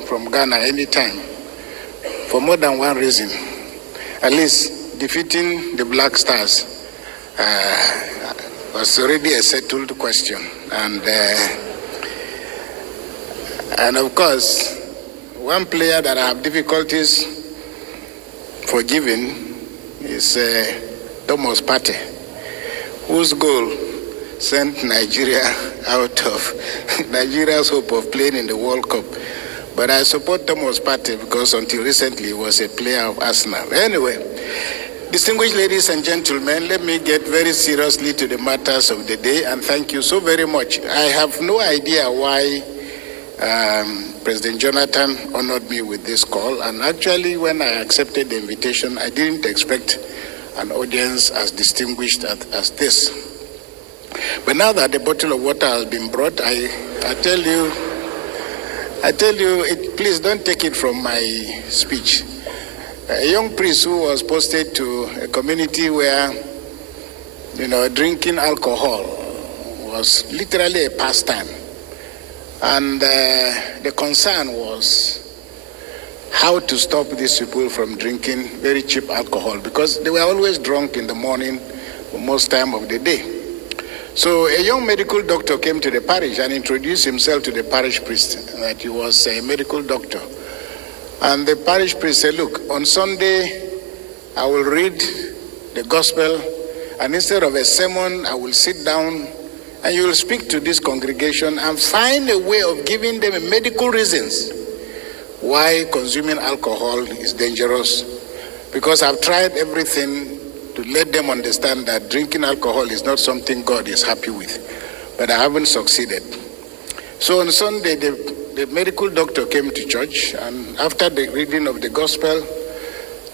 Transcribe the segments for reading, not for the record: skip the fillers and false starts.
from Ghana anytime for more than one reason. At least defeating the Black Stars was already a settled question. And of course, one player that I have difficulties forgiving is Thomas Partey, whose goal sent Nigeria out of Nigeria's hope of playing in the World Cup. But I support Thomas Partey because until recently he was a player of Arsenal. Anyway, distinguished ladies and gentlemen, let me get very seriously to the matters of the day, and thank you so very much. I have no idea why President Jonathan honored me with this call, and actually when I accepted the invitation, I didn't expect an audience as distinguished as this. But now that the bottle of water has been brought, I tell you, please don't take it from my speech. A young priest who was posted to a community where, drinking alcohol was literally a pastime. And the concern was how to stop these people from drinking very cheap alcohol, because they were always drunk in the morning most time of the day. So a young medical doctor came to the parish and introduced himself to the parish priest, that he was a medical doctor. And the parish priest said, look, on Sunday, I will read the gospel, and instead of a sermon, I will sit down and you will speak to this congregation and find a way of giving them medical reasons why consuming alcohol is dangerous. Because I've tried everything to let them understand that drinking alcohol is not something God is happy with, but I haven't succeeded. So on Sunday, the medical doctor came to church, and after the reading of the gospel,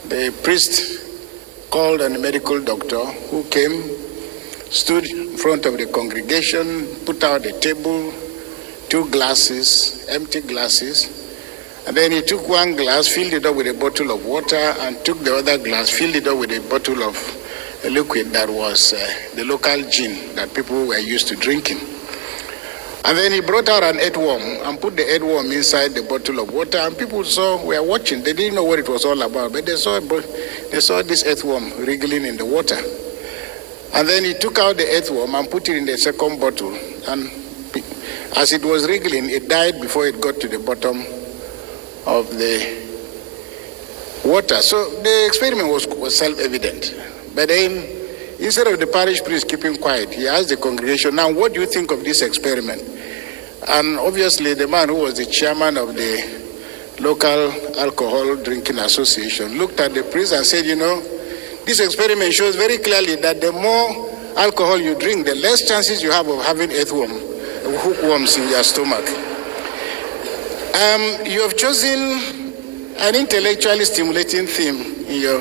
the priest called on the medical doctor, who came, stood in front of the congregation, put out a table, 2 glasses, empty glasses, and then he took one glass, filled it up with a bottle of water, and took the other glass, filled it up with a bottle of a liquid that was the local gin that people were used to drinking. And then he brought out an earthworm and put the earthworm inside the bottle of water, and people were watching. They didn't know what it was all about, but they saw this earthworm wriggling in the water. And then he took out the earthworm and put it in the second bottle, and as it was wriggling, it died before it got to the bottom of the water. So the experiment was self-evident. But then, instead of the parish priest keeping quiet, he asked the congregation, now what do you think of this experiment? And obviously the man who was the chairman of the local alcohol drinking association looked at the priest and said, this experiment shows very clearly that the more alcohol you drink, the less chances you have of having hookworms in your stomach. You have chosen an intellectually stimulating theme in your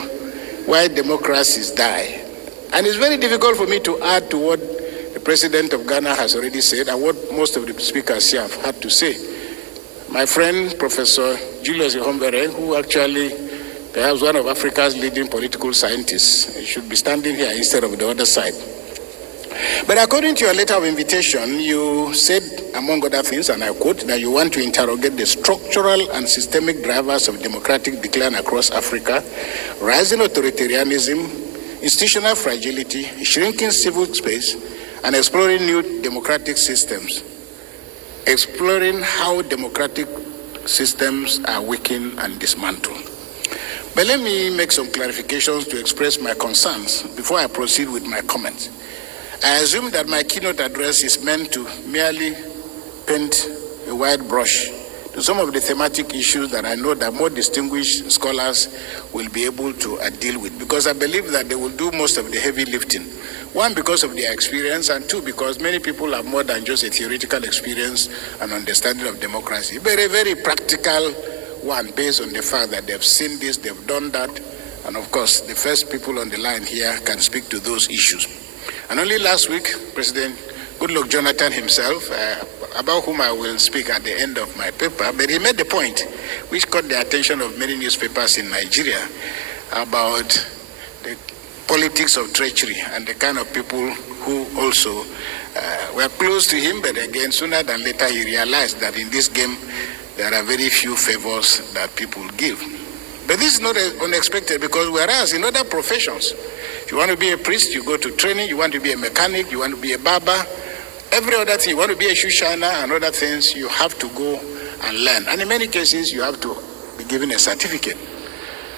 Why Democracies Die. And it's very difficult for me to add to what the president of Ghana has already said and what most of the speakers here have had to say. My friend, Professor Julius Ihombere, who actually perhaps one of Africa's leading political scientists, should be standing here instead of the other side. But according to your letter of invitation, you said, among other things, and I quote, that you want to interrogate the structural and systemic drivers of democratic decline across Africa, rising authoritarianism, institutional fragility, shrinking civil space, and exploring new democratic systems. Exploring how democratic systems are weakened and dismantled. But let me make some clarifications to express my concerns before I proceed with my comments. I assume that my keynote address is meant to merely paint a wide brush to some of the thematic issues that I know that more distinguished scholars will be able to deal with, because I believe that they will do most of the heavy lifting. One, because of their experience, and two, because many people have more than just a theoretical experience and understanding of democracy, but a very practical one based on the fact that they've seen this, they've done that, and of course, the first people on the line here can speak to those issues. And only last week, President Goodluck Jonathan himself, about whom I will speak at the end of my paper, but he made the point, which caught the attention of many newspapers in Nigeria, about the politics of treachery and the kind of people who also were close to him, but again, sooner than later, he realized that in this game, there are very few favors that people give. But this is not unexpected, because whereas in other professions, if you want to be a priest, you go to training, you want to be a mechanic, you want to be a barber, every other thing, you want to be a shoe shiner and other things, you have to go and learn. And in many cases, you have to be given a certificate.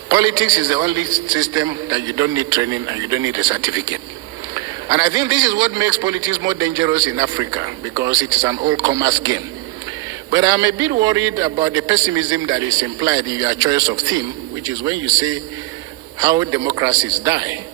Politics is the only system that you don't need training and you don't need a certificate. And I think this is what makes politics more dangerous in Africa, because it is an all-commerce game. But I'm a bit worried about the pessimism that is implied in your choice of theme, which is when you say how democracies die.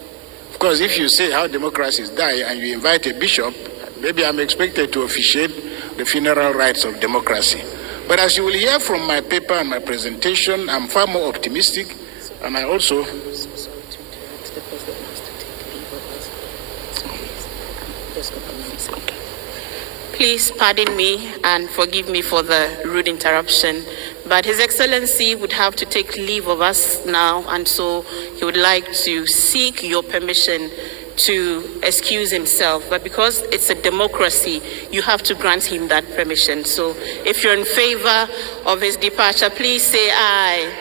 Of course, if you say how democracies die and you invite a bishop, maybe I'm expected to officiate the funeral rites of democracy. But as you will hear from my paper and my presentation, I'm far more optimistic, and I also... Please pardon me and forgive me for the rude interruption, but His Excellency would have to take leave of us now, and so he would like to seek your permission to excuse himself. But because it's a democracy, you have to grant him that permission. So if you're in favor of his departure, please say aye.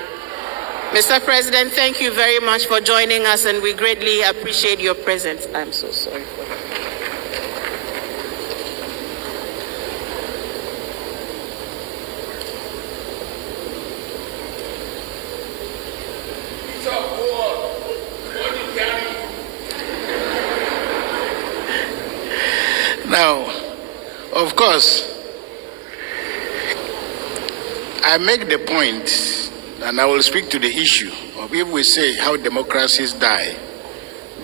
Mr. President, thank you very much for joining us, and we greatly appreciate your presence. I'm so sorry for that. Now, of course, I make the point, and I will speak to the issue of if we say how democracies die,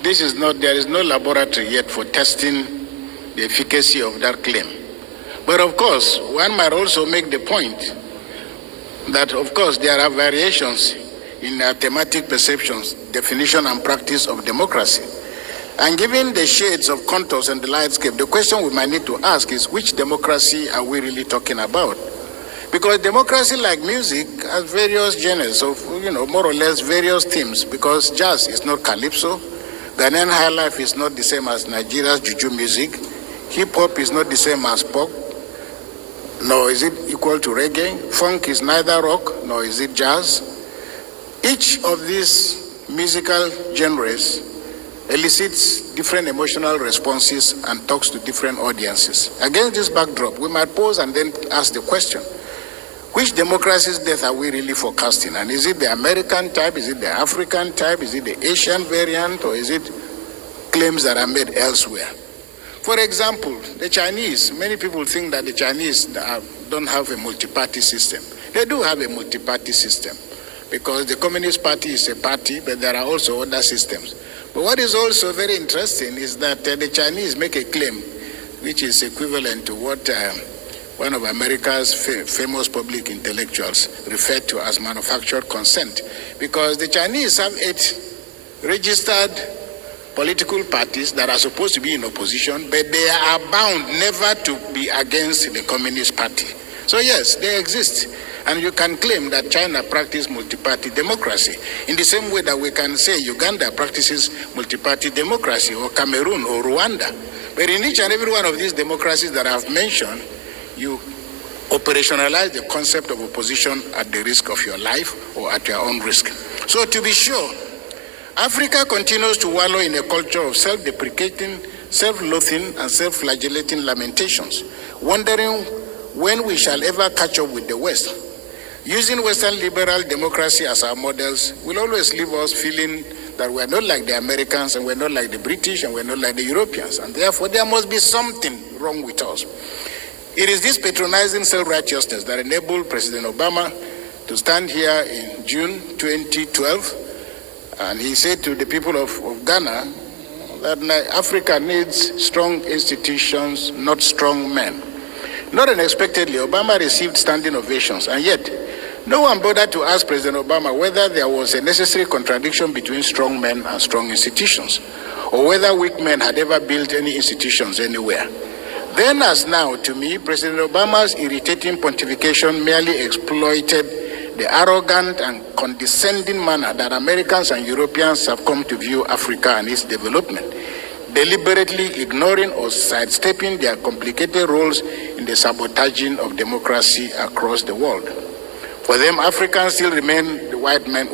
there is no laboratory yet for testing the efficacy of that claim. But of course, one might also make the point that, of course, there are variations in thematic perceptions, definition, and practice of democracy. And given the shades of contours and the landscape, the question we might need to ask is, which democracy are we really talking about? Because democracy, like music, has various genres of, more or less various themes, because jazz is not calypso, Ghanaian high life is not the same as Nigeria's juju music, hip-hop is not the same as pop, nor is it equal to reggae, funk is neither rock, nor is it jazz. Each of these musical genres elicits different emotional responses and talks to different audiences. Against this backdrop, we might pause and then ask the question, which democracy's death are we really forecasting? And is it the American type, is it the African type, is it the Asian variant, or is it claims that are made elsewhere? For example, the Chinese, many people think that the Chinese don't have a multi-party system. They do have a multi-party system, because the Communist Party is a party, but there are also other systems. But what is also very interesting is that the Chinese make a claim which is equivalent to what one of America's famous public intellectuals referred to as manufactured consent, because the Chinese have 8 registered political parties that are supposed to be in opposition, but they are bound never to be against the Communist Party. So yes, they exist. And you can claim that China practices multi-party democracy in the same way that we can say Uganda practices multi-party democracy, or Cameroon, or Rwanda. But in each and every one of these democracies that I've mentioned, you operationalize the concept of opposition at the risk of your life or at your own risk. So to be sure, Africa continues to wallow in a culture of self-deprecating, self-loathing, and self-flagellating lamentations, wondering when we shall ever catch up with the West. Using Western liberal democracy as our models will always leave us feeling that we're not like the Americans, and we're not like the British, and we're not like the Europeans, and therefore there must be something wrong with us. It is this patronizing self-righteousness that enabled President Obama to stand here in June 2012, and he said to the people of Ghana that Africa needs strong institutions, not strong men. Not unexpectedly, Obama received standing ovations, and yet no one bothered to ask President Obama whether there was a necessary contradiction between strong men and strong institutions, or whether weak men had ever built any institutions anywhere. Then as now, to me, President Obama's irritating pontification merely exploited the arrogant and condescending manner that Americans and Europeans have come to view Africa and its development, deliberately ignoring or sidestepping their complicated roles in the sabotaging of democracy across the world. For them, Africans still remain the white man